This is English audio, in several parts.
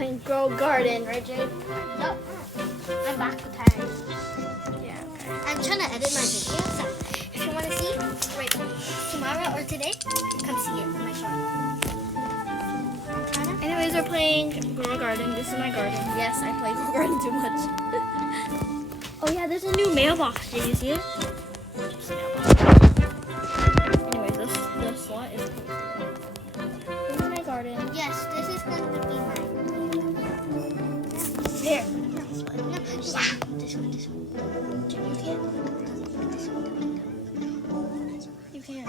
playing Grow Garden, right, Jade? Yup. I'm back with Harry. Yeah. I'm trying to edit my video, so if you want to see, right, tomorrow or today, come see it in my short. Anyways, we're playing Grow Garden. This is my garden. Yes, I play Grow Garden too much. Oh yeah, there's a new mailbox. Did you see it? Just a mailbox. Anyways, this lot is cool. This is my garden. Yes, this is going to be mine. There. No, this one. No, this one. You can't. You can.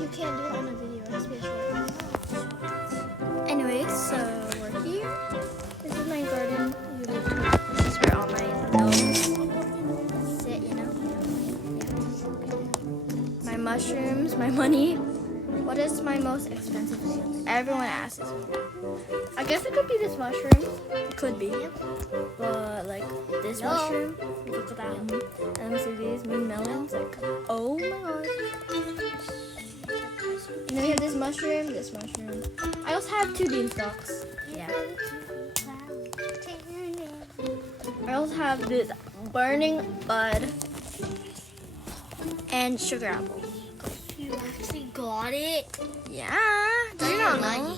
You can't do it on a video. It has to be a short. Anyways, so we're here. This is my garden. This is where all my gnomes sit, you know. Yeah. My mushrooms, my money. What is my most expensive thing? Everyone asks me. I guess it could be this mushroom. It could be. But like this mushroom. Look at that. And let me see these moon melons. Like, oh my god. And then we have this mushroom, I also have 2 beanstalks. Yeah. I also have this burning bud and sugar apple. You actually got it? Yeah. Do you not know?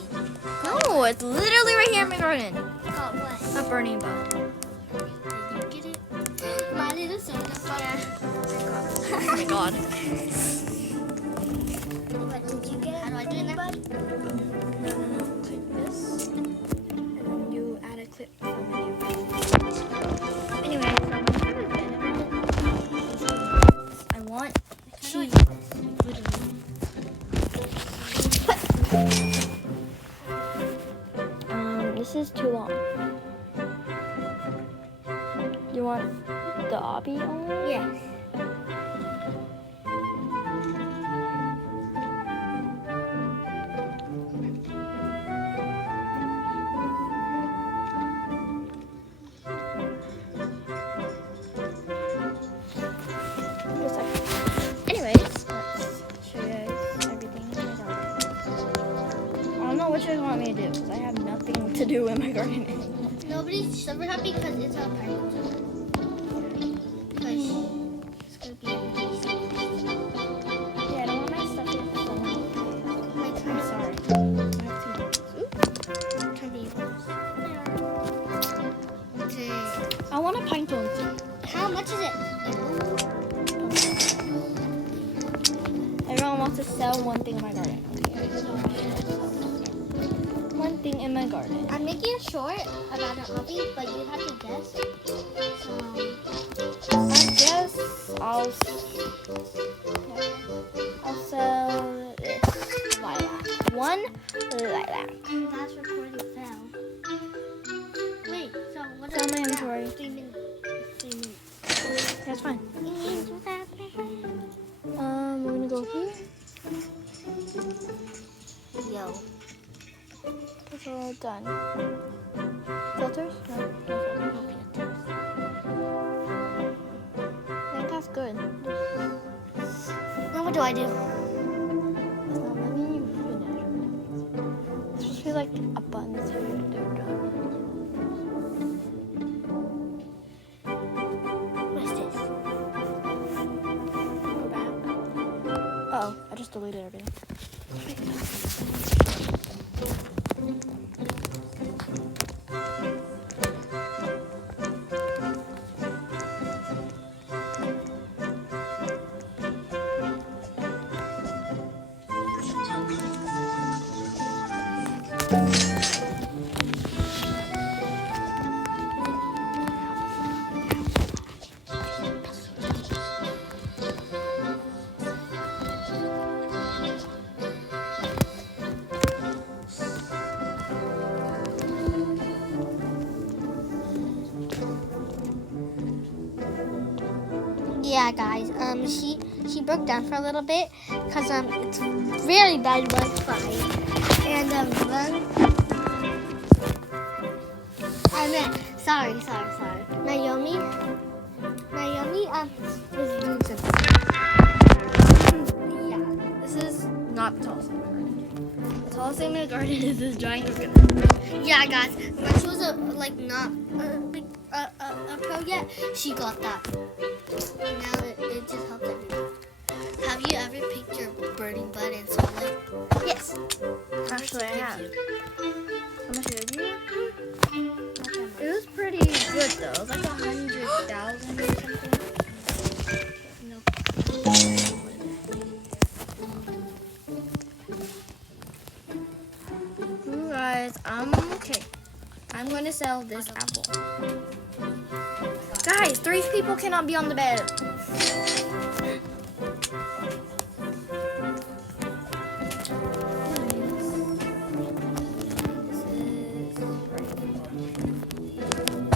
No, it's literally right here in my garden. Got what? A burning bud. Did you get it? My little soda butter. Oh my god. What did you get? How do I do it now? No. Click this. And then you add a clip from menu. Anyway, I want cheese. This is too long. You want the obby only? Yes. Just like. Anyways, let's show you guys everything in my garden. I don't know what you guys want me to do because I have nothing to do in my garden. Nobody's super happy because it's a private zone. Because it's going to be Yeah, I don't want my stuff to fall. like I'm sorry. I have too much. Ooh. Okay. I want a pine cone too. How much is it? Everyone wants to sell one thing in my garden. One thing in my garden. I'm making a short about an hobby, but you have to guess. I guess I'll sell this lilac. One lilac. That's recording fell. Wait, so what It's on my inventory. 3 minutes. 3 minutes. That's fine. We're gonna go here. Yo. It's all done. Filters? No filters. I think that's good. Now what do I do? It's not letting you finish. It's supposed to be like a button that's for you to do done. What's this? Go back. Oh, I just deleted everything. Yeah, guys. She broke down for a little bit because it's really bad Wi-Fi. And then I meant sorry. Naomi was doing something. Yeah, this is not not the tallest thing in my garden. The tallest thing in my garden is this giant coconut. Yeah, guys. When she was not a pro yet, she got that. Now it just helps everyone. Have you ever picked your burning bud and sold it? Yes. Actually, I have. How much did you? It was pretty good though. It was like 100,000 or something. No. Ooh, guys, okay. I'm going to sell this apple. Guys, 3 people cannot be on the bed.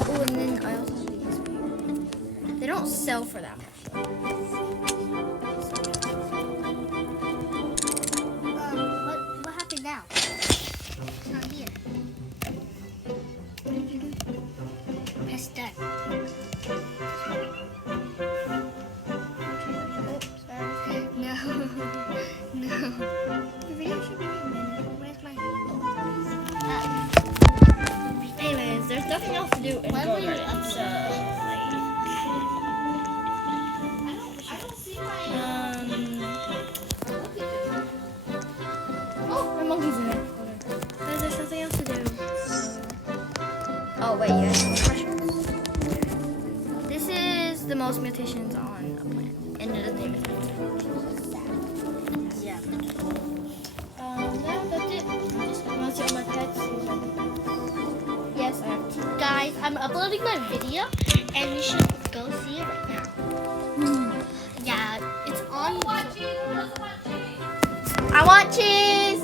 Oh, and then I also have these. They don't sell for that much. What happened now? It's not here. Press done. No. No. The video should be a minute. Where's my... Anyways, there's nothing else to do in Why Go were you Garden, up so oh, my monkey's in it. Guys, there's nothing else to do. Oh wait, yeah, mushrooms. This is the most mutations on a plant, and it doesn't even. Yeah. Yeah, that's it. Want to see all my pets? Yes, I have 2. Guys, I'm uploading my video, and you should go see it right now. Yeah, it's on. I want cheese.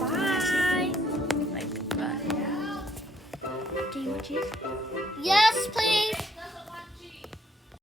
Bye. Like, bye. Do you want cheese? Yes, please.